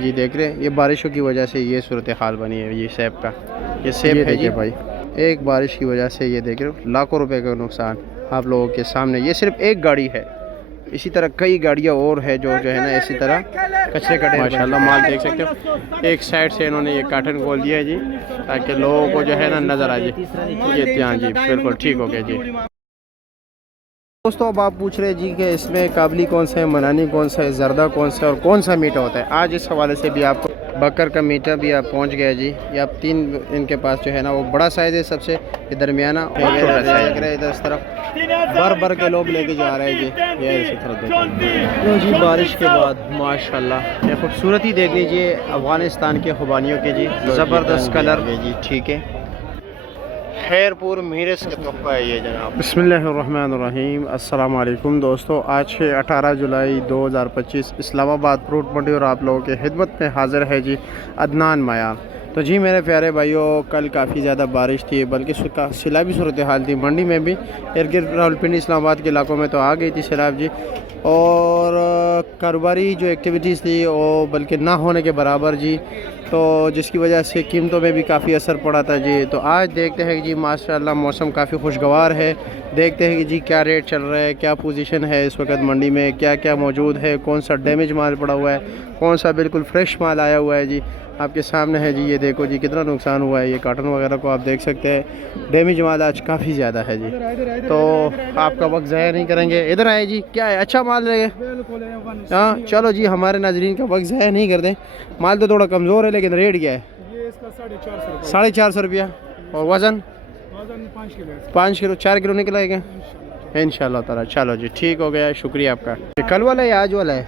जी देख रहे हैं, ये बारिशों की वजह से ये सूरत हाल बनी है। ये सेब का, ये सेब है जी भाई, एक बारिश की वजह से ये देख रहे हो लाखों रुपए का नुकसान आप लोगों के सामने। ये सिर्फ एक गाड़ी है, इसी तरह कई गाड़ियाँ और है जो है ना इसी तरह कचरे का ढेर। माशाल्लाह माल देख सकते हो, एक साइड से इन्होंने ये कार्टन खोल दिया है जी ताकि लोगों को जो है ना नज़र आ जाए। ये हाँ जी बिल्कुल ठीक हो गया जी। दोस्तों अब आप पूछ रहे हैं जी कि इसमें काबली कौन सा है, मनानी कौन सा है, जर्दा कौन सा है और कौन सा मीठा होता है। आज इस हवाले से भी आपको बकर का मीठा भी आप पहुंच गया जी। ये आप तीन इनके पास जो है ना वो बड़ा साइज़ है सबसे, ये दरमियाना इधर इस तरफ भर के लोग लेके जा रहे हैं जी। ये इसी तरफ लो जी, बारिश के बाद माशाल्लाह ये खूबसूरती ही देख लीजिए अफ़गानिस्तान के खुबानियों के जी, ज़बरदस्त कलर जी। ठीक है, खैरपुर मीरस का तोहफा है ये जनाब। बिस्मिल्लाहिर्रहमानिर्रहीम, अस्सलाम वालेकुम दोस्तों। आज है 18 जुलाई 2025, इस्लामाबाद फ्रूट मंडी और आप लोगों के खिदमत में हाज़िर है जी अदनान माया। तो जी मेरे प्यारे भाइयों, कल काफ़ी ज़्यादा बारिश थी, बल्कि सैलाबी सूरत हाल थी मंडी में भी, इर्द गिर्द रावलपिंडी इस्लामाबाद के इलाकों में तो आ गई थी सैलाब जी। और कारोबारी जो एक्टिविटीज़ थी वो बल्कि ना होने के बराबर जी, तो जिसकी वजह से कीमतों में भी काफ़ी असर पड़ा था जी। तो आज देखते हैं कि जी माशाल्लाह मौसम काफ़ी खुशगवार है। देखते हैं कि जी क्या रेट चल रहा है, क्या पोजीशन है इस वक्त मंडी में, क्या क्या मौजूद है, कौन सा डैमेज माल पड़ा हुआ है, कौन सा बिल्कुल फ्रेश माल आया हुआ है जी। आपके सामने है जी, ये देखो जी कितना नुकसान हुआ है। ये कॉटन वगैरह को आप देख सकते हैं, डैमेज माल आज काफ़ी ज़्यादा है जी। तो आपका वक्त ज़ाया नहीं करेंगे, इधर आए जी। क्या है, अच्छा माल रहेगा? हाँ चलो जी, हमारे नाजरीन का वक्त ज़ाया नहीं कर दें। माल तो थोड़ा कमज़ोर है लेकिन रेट क्या है? ये इसका 450 450 रुपया। और वज़न 5 किलो 4 किलो निकलेगा इंशाल्लाह ताला। चलो जी ठीक हो गया, शुक्रिया आपका। कल वाला है आज वाला है?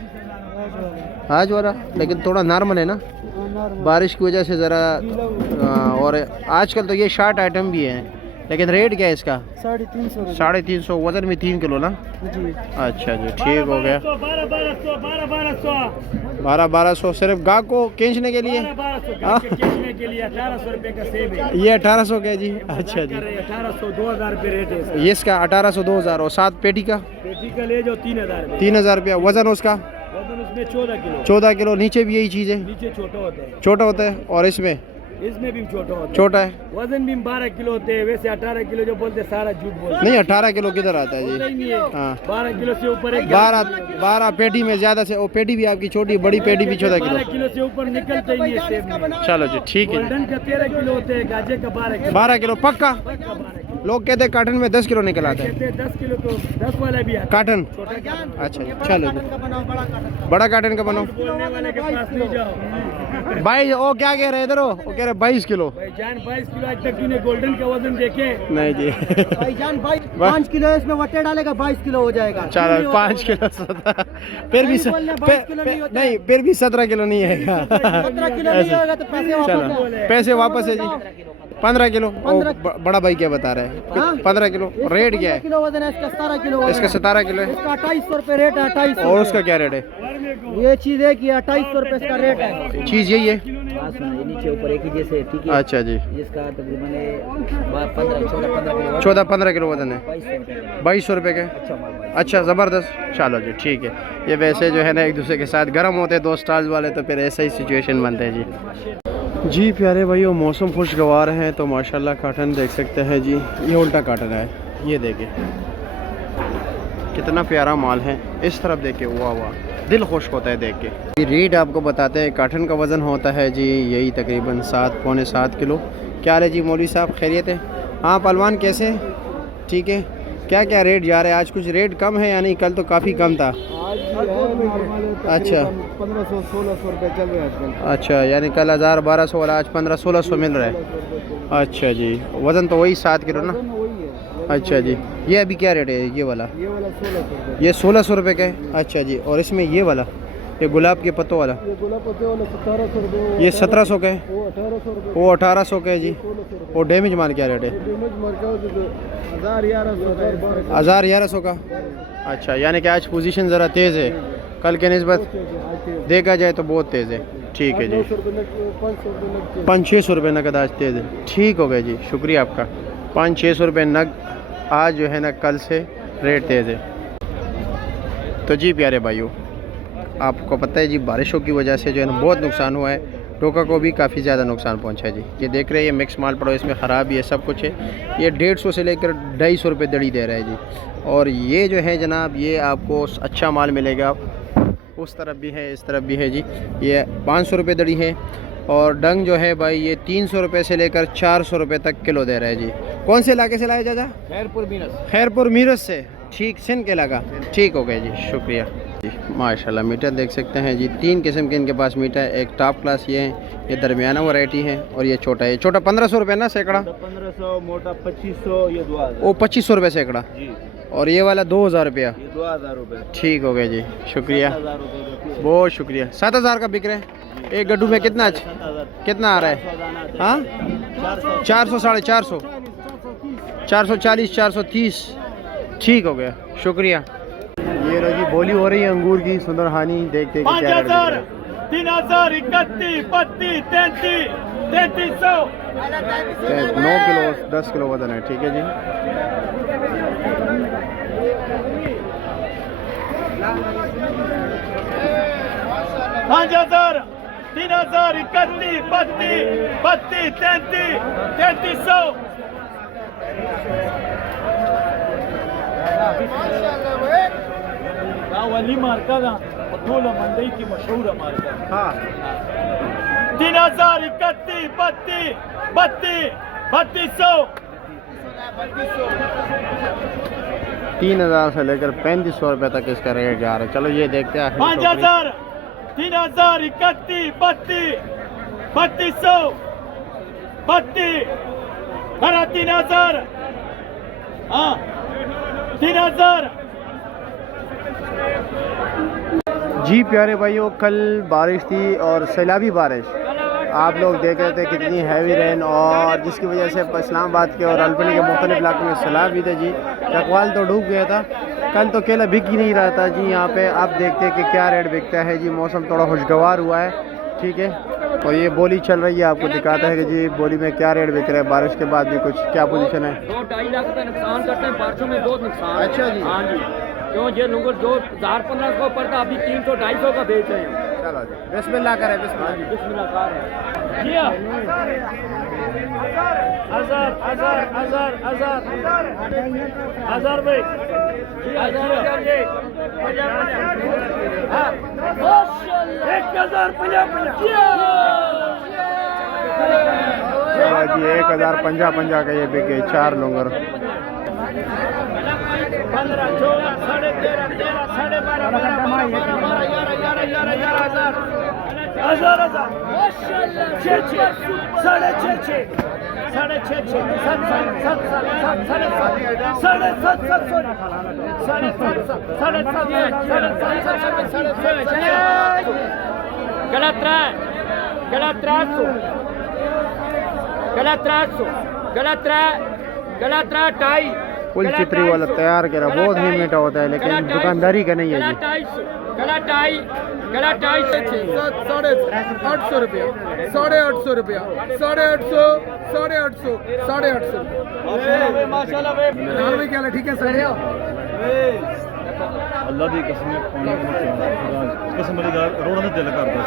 आज वाला, लेकिन थोड़ा नॉर्मल है ना, बारिश की वजह से ज़रा। और आजकल तो ये शार्ट आइटम भी है, लेकिन रेट क्या है इसका? 350। 350। वज़न में 3 किलो ना जी। अच्छा जी ठीक हो गया। 1200 सिर्फ गाहक को खींचने के लिए? 1800 रुपये का सेब है ये 1800 का जी। अच्छा जी, 1800 2000 रुपये रेट है ये इसका 1800 2000। और 7 पेटी का? पेटी का ले जो 3000 3000 रुपया। वज़न उसका? वजन उसमें 14 किलो। 14 किलो। नीचे भी यही चीज़ है? नीचे छोटा होता है। छोटा होता है। और इसमें भी छोटा होता है। छोटा है। वजन भी 12 किलो होते हैं, वैसे 18 किलो जो बोलते सारा झूठ बोलते। नहीं 18 किलो किधर आता है जी? हाँ 12 किलो से ऊपर है। 12 पेटी में ज़्यादा से, वो पेटी भी आपकी छोटी, बड़ी पेटी भी 14 12 किलो से ऊपर निकलते ही ये सेब नहीं। चलो जी ठीक है। गोल्डन का 13 किलो होते हैं, गाजे का 12 किलो पक्का। लोग कहते हैं काटन में 10 किलो निकल आता है। 10 किलो तो 10 वाला भी आता है। काटन? अच्छा चलो जी, बड़ा काटन का बनाओ। बोलने वाले के पास नहीं जाओ भाई वो क्या कह रहे हैं इधर, वो कह रहे 22 किलो। भाईजान 22 किलो आज तक तूने गोल्डन का वजन देखे? नहीं जी भाईजान 5 किलो है, इसमें वटे डालेगा 22 किलो हो जाएगा। चलो 5 किलो 17, फिर भी नहीं, फिर भी 17 किलो नहीं आएगा। 17 किलो नहीं होगा तो पैसे वापस। चलो पैसे वापस है जी। 15 किलो। बड़ा भाई क्या बता रहा है? 15 किलो। रेट क्या है? किलो वजन है इसका, 17 किलो। इसका 17 किलो है। इसका 2800 रुपये रेट है। 2800। और उसका क्या रेट है? ये चीज़ है कि 2800 रुपये इसका रेट है। चीज़ यही है? नीचे ऊपर एक ही जैसे, ठीक है। अच्छा जी, जिसका तकरीबन 14-15 किलो वजन है। 2200 रुपये का। अच्छा ज़बरदस्त। चलो जी ठीक है। ये वैसे जो है ना एक दूसरे के साथ गर्म होते हैं दो स्टार्स वाले, तो फिर ऐसा ही सिचुएशन बनते हैं जी। प्यारे भाइयों, मौसम खुशगवार है तो माशाल्लाह काटन देख सकते हैं जी। ये उल्टा काटन है, ये देखे कितना प्यारा माल है। इस तरफ देखे, वाह वाह, दिल खुश होता है देख के। रेट आपको बताते हैं, काटन का वज़न होता है जी यही तकरीबन 7-7.25 किलो। क्या है जी मौलवी साहब, खैरियत है? हाँ पहलवान कैसे? ठीक है। क्या क्या रेट जा रहे हैं आज? कुछ रेट कम है या नहीं? कल तो काफ़ी कम था। अच्छा 1500-1600 रुपये चल रहे हैं। अच्छा, यानी कल 1000-1200 वाला आज 1500-1600 मिल रहा है। अच्छा जी, वज़न तो वही 7 किलो ना? अच्छा जी, ये अभी क्या रेट है ये वाला? ये वाला 1600। ये 1600 रुपये का है। अच्छा जी, और इसमें ये वाला, ये गुलाब के पत्तों वाला? ये गुलाब पत्ते वाला 1700 रुपये। ये 1700 का है। वो 1800 रुपये। वो 1800 का है जी। और डैमेज माल क्या रेट है? 1000-1100 का। अच्छा, यानी कि आज पोजीशन ज़रा तेज़ है, कल के निस्बत देखा जाए तो बहुत तेज़ है। ठीक है जी, 500-600 रुपये नकद आज तेज़ है। ठीक हो गया जी, शुक्रिया आपका। 500-600 रुपये नग आज जो है ना कल से रेट तेज़ है। तो जी प्यारे भाइयों, आपको पता है जी बारिशों की वजह से जो है ना बहुत नुकसान हुआ है, टोका को भी काफ़ी ज़्यादा नुकसान पहुंचा है जी। ये देख रहे हैं ये मिक्स माल पड़ा, इसमें ख़राब ये सब कुछ है। ये 150 से लेकर 250 रुपये दड़ी दे रहा है जी। और ये जो है जनाब ये आपको अच्छा माल मिलेगा, उस तरफ भी है इस तरफ भी है जी। ये 500 रुपये दड़ी है। और डंग जो है भाई ये 300 रुपये से लेकर 400 रुपये तक किलो दे रहा है जी। कौन से इलाके से लाया चाचा? खैरपुर मीरज से। ठीक, सिंध के लगा। ठीक हो गया जी, शुक्रिया जी। माशाल्लाह मीटर देख सकते हैं जी, 3 किस्म के इनके पास मीटर है। एक टॉप क्लास ये है, ये दरमियाना वैरायटी है, और ये छोटा है। ये छोटा 1500 रुपये ना सैकड़ा? 1500, मोटा 2500, ये 2000। वो 2500 रुपये सैकड़ा जी। और ये वाला 2000 रुपया। ये 2000 रुपये। ठीक हो गया जी, शुक्रिया, 7000 रुपये। बहुत शुक्रिया। 7000 का बिक रहे हैं। एक गड्ढू में कितना कितना आ रहा है? हाँ 400, 450, 440, 430। ठीक हो गया, शुक्रिया। ये लो जी बोली हो रही है अंगूर की, सुंदर हानी। देखते 5000, 3000, 31, 32, 33, 3300। 9 किलो 10 किलो वजन है। ठीक है जी। 5000, 3000, 31, 32, 32, 33, 3300। वली मार्का का धोला मंडई की मशहूर मार्का। हाँ 3000, 31, 32, 32, 3200। 3000 से लेकर 3500 रुपये तक इसका रेट जा रहा है। चलो ये देखते हैं। 5000, 3000, 31, 32, 3200, 32, 3000। हाँ 3000। जी प्यारे भाइयों, कल बारिश थी और सैलाबी बारिश, आप लोग देख रहे थे कितनी हैवी रेन, और जिसकी वजह से इस्लामाबाद के और रावलपिंडी के मुख्तलिफ इलाकों में सैलाब भी था जी। चकवाल तो डूब गया था। कल तो केला बिक ही नहीं रहा था जी यहाँ पे। आप देखते हैं कि क्या रेट बिकता है जी। मौसम थोड़ा खुशगवार हुआ है, ठीक है। और ये बोली चल रही है, आपको दिखाता है कि जी बोली में क्या रेट बिक रहा है। बारिश के बाद भी कुछ क्या पोजीशन है? 2-2.5 लाख रुपए नुकसान करते हैं बारिशों में, बहुत नुकसान। अच्छा जी। हाँ जी, क्यों ये लोग जो 1000-1500 ऊपर था अभी 300-250 का बेच रहे हैं। चलो जी, बिस्मिल्लाह करें। बिस्मिल्लाह जी, बिस्मिल्लाह कार है। 1000, 1000 भाई। 1050 का ये बिके 4 लोंगर। 15, 14, 13.5, 13, 12.5, 12, 11, 11, 11, कुल चित्री वाला तैयार करा, बहुत ही मीठा होता है, लेकिन दुकानदारी का नहीं है जी। 850 रुपया, 850 रुपया, 850, 850, 850। दाल में क्या है? ठीक है सर। अल्लाह दी कसम कसम वाली गल रोना दा दिल करदा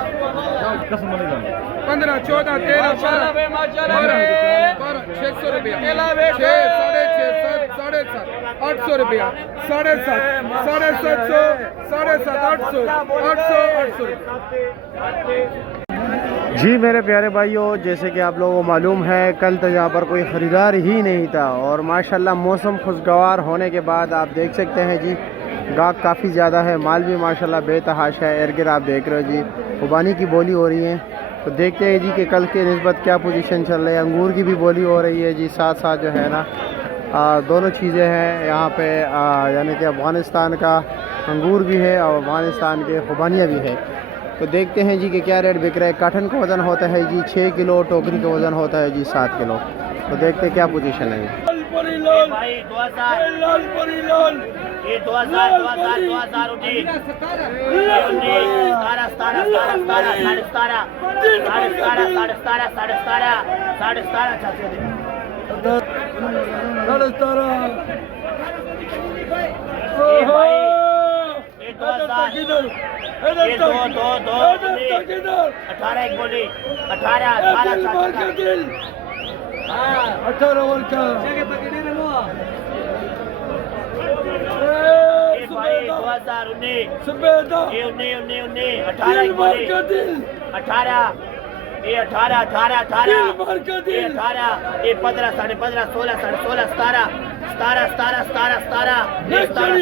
कसम वाली गल 15, 14, 13, 12, 600 रुपया, 6, 6.5, 7, 800 रुपया, 7.5, 750, 7.5, 800, 800, 800। जी मेरे प्यारे भाइयों, जैसे कि आप लोगों को मालूम है कल तो यहाँ पर कोई ख़रीदार ही नहीं था, और माशाल्लाह मौसम खुशगवार होने के बाद आप देख सकते हैं जी गाहक काफ़ी ज़्यादा है, माल भी माशाल्लाह बेतहाशा है। इर्द गिर्द आप देख रहे हो जी खुबानी की बोली हो रही है। तो देखते हैं जी कि कल के निस्बत क्या पोजीशन चल रही है। अंगूर की भी बोली हो रही है जी, साथ साथ जो है ना दोनों चीज़ें हैं यहाँ पे, यानी कि अफ़गानिस्तान का अंगूर भी है और अफ़गानिस्तान के खुबानियाँ भी है। तो देखते हैं जी कि क्या रेट बिक रहा है। काटन का वज़न होता है जी 6 किलो, टोकरी का वज़न होता है जी 7 किलो। तो देखते हैं क्या पोजीशन है। भाई 2000, ये 2000 उठी, 17, 17, 17, ये दो दो दो 18 एक बोली 18 भाई 2019 ये 19 18 एक बोली 18 ये 18 18 18 ये 18 ये 15 15.5 16 16 17 17 17 17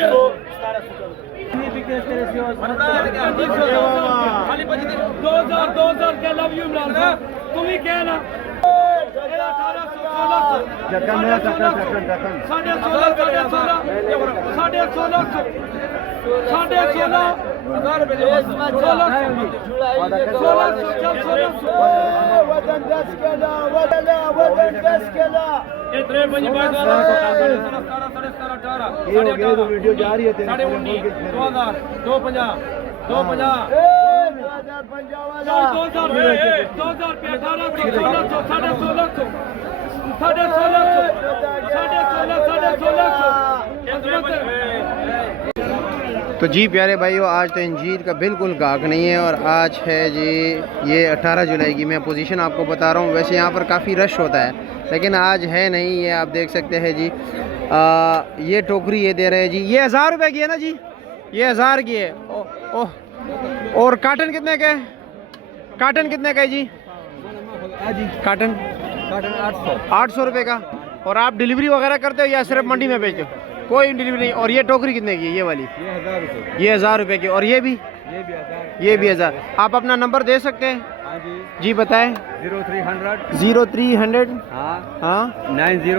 खाली 2000 के लव यू इमरान खान तुम ही क्या ना 16 तो जी प्यारे भाइयों, आज तो इंजीर का बिल्कुल गाहक नहीं है और आज है जी ये 18 जुलाई की। मैं पोजीशन आपको बता रहा हूँ। वैसे यहाँ पर काफ़ी रश होता है लेकिन आज है नहीं। ये आप देख सकते हैं जी। ये टोकरी ये दे रहे हैं जी। ये 1000 रुपये की है ना जी? ये 1000 की है। और काटन कितने का है? काटन कितने का है जी? काटन 800 रुपये का। और आप डिलीवरी वगैरह करते हो या सिर्फ मंडी में बेचते हो? कोई डिलीवरी नहीं। और ये टोकरी कितने की है? ये वाली ये 1000 रुपये की। और ये भी 1000। आप अपना नंबर दे सकते हैं? जी बताएं। 0300 हाँ 90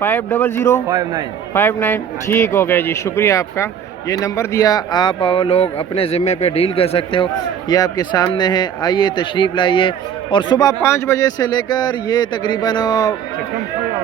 500 ठीक हो गया जी, शुक्रिया आपका। ये नंबर दिया, आप लोग अपने ज़िम्मे पे डील कर सकते हो। ये आपके सामने है, आइए तशरीफ़ लाइए। और सुबह 5 बजे से लेकर ये तकरीबन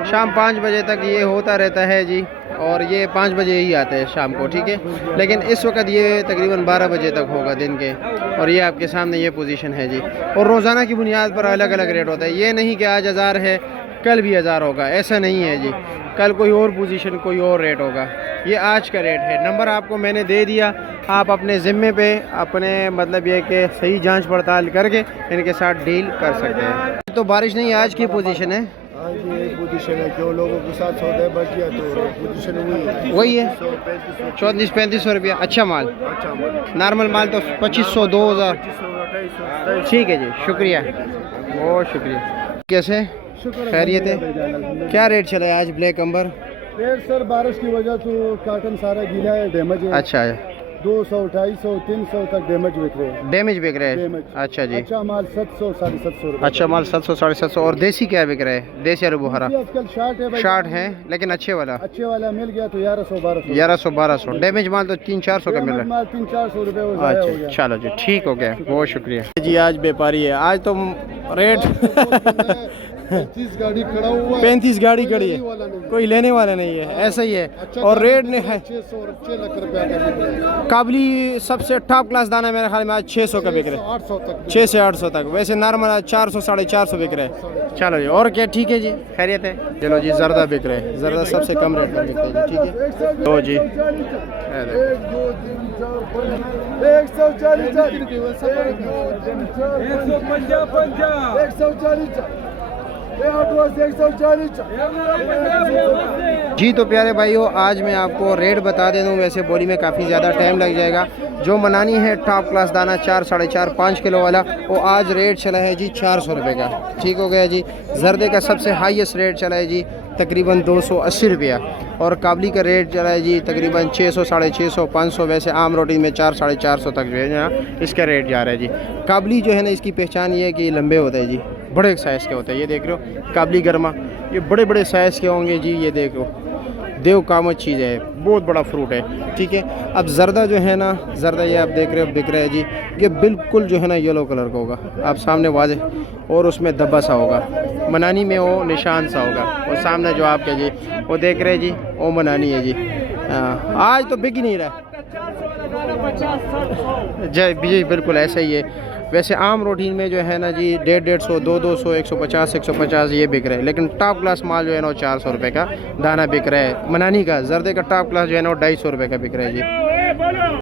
शाम 5 बजे तक ये होता रहता है जी। और ये 5 बजे ही आते हैं शाम को, ठीक है। लेकिन इस वक्त ये तकरीबन 12 बजे तक होगा दिन के। और ये आपके सामने ये पोजीशन है जी। और रोज़ाना की बुनियाद पर अलग अलग रेट होता है। ये नहीं कि आज 1000 है कल भी 1000 होगा, ऐसा नहीं है जी। कल कोई और पोजीशन कोई और रेट होगा। ये आज का रेट है। नंबर आपको मैंने दे दिया, आप अपने ज़िम्मे पे अपने मतलब ये कि सही जांच पड़ताल करके इनके साथ डील कर सकते हैं। तो बारिश नहीं, आज की पोजीशन है। आज ये पोजीशन है, जो लोगों के साथ सौदा बच गया तो पोजीशन वही है 3400-3500 रुपया। अच्छा माल, नॉर्मल माल तो 2500 2000। ठीक है जी, शुक्रिया, बहुत शुक्रिया। कैसे खैरियत है? क्या रेट चला है आज ब्लैक अंबर? रेट सर बारिश की वजह से काटन सारा गीला है, डैमेज है। अच्छा है, 200 250 300 तक डैमेज बिक रहे हैं। डैमेज बिक रहे हैं? अच्छा जी। अच्छा माल 700 750 रुपये। अच्छा माल 700 750। और देसी क्या बिक रहा है? देसी आलू बुखारा आजकल शार्ट है लेकिन अच्छे वाला मिल गया तो 1100 1200। डैमेज माल तो 300-400 का मिल रहा है। 300-400 रुपये। अच्छा चलो जी, ठीक हो गया, बहुत शुक्रिया जी। आज व्यापारी है, आज तो रेट 35 गाड़ी खड़ा हुआ है, 35 गाड़ी खड़ी है, कोई लेने वाला नहीं है, ऐसा ही है। और रेट ने है 600 लाख रुपया का। काबली सबसे टॉप क्लास दाना मेरे ख्याल में आज 600 का बिक रहा है, 600 से 800 तक। वैसे नॉर्मल 400 450 बिक रहा है। चलो जी, और क्या ठीक है जी, खैरियत है। चलो जी, जर्दा बिक रहे हैं, जर्दा सबसे कम रेट में बिकते हैं जी, ठीक है। तो जी 1 2 3 4 जी। तो प्यारे भाइयों, आज मैं आपको रेट बता दे दूँ। वैसे बोली में काफ़ी ज़्यादा टाइम लग जाएगा। जो मनानी है टॉप क्लास दाना 4 साढ़े 4 5 किलो वाला, वो आज रेट चला है जी 400 रुपये का, ठीक हो गया जी। जर्दे का सबसे हाईएस्ट रेट चला है जी तकरीबन 280 रुपया। और काबली का रेट चला है जी तकरीबन 600 साढ़े 600 500। वैसे आम रोटी में 4 साढ़े 400 तक जो है ना इसका रेट जा रहा है जी। काबली जो है ना, इसकी पहचान ये है कि लंबे होते हैं जी, बड़े साइज़ के होते हैं। ये देख रहे हो काबली गर्मा, ये बड़े बड़े साइज़ के होंगे जी। ये देख लो, देव कामत चीज़ है, बहुत बड़ा फ्रूट है, ठीक है। अब जर्दा जो है ना, जर्दा ये आप देख रहे हो बिक रहा है जी। ये बिल्कुल जो है ना येलो कलर का होगा, आप सामने वाज़े, और उसमें धब्बा सा होगा, मनानी में वो निशान सा होगा। और सामने जो आपके जी वो देख रहे हैं जी, वो मनानी है जी। आज तो बिक ही नहीं रहा जी, बिल्कुल ऐसा ही है। वैसे आम रूटीन में जो है ना जी 150 200 150 150 ये बिक रहे हैं। लेकिन टॉप क्लास माल जो है ना 400 रुपये का दाना बिक रहा है। मनानी का जर्दे का टॉप क्लास जो है ना 250 रुपये का बिक रहा है जी।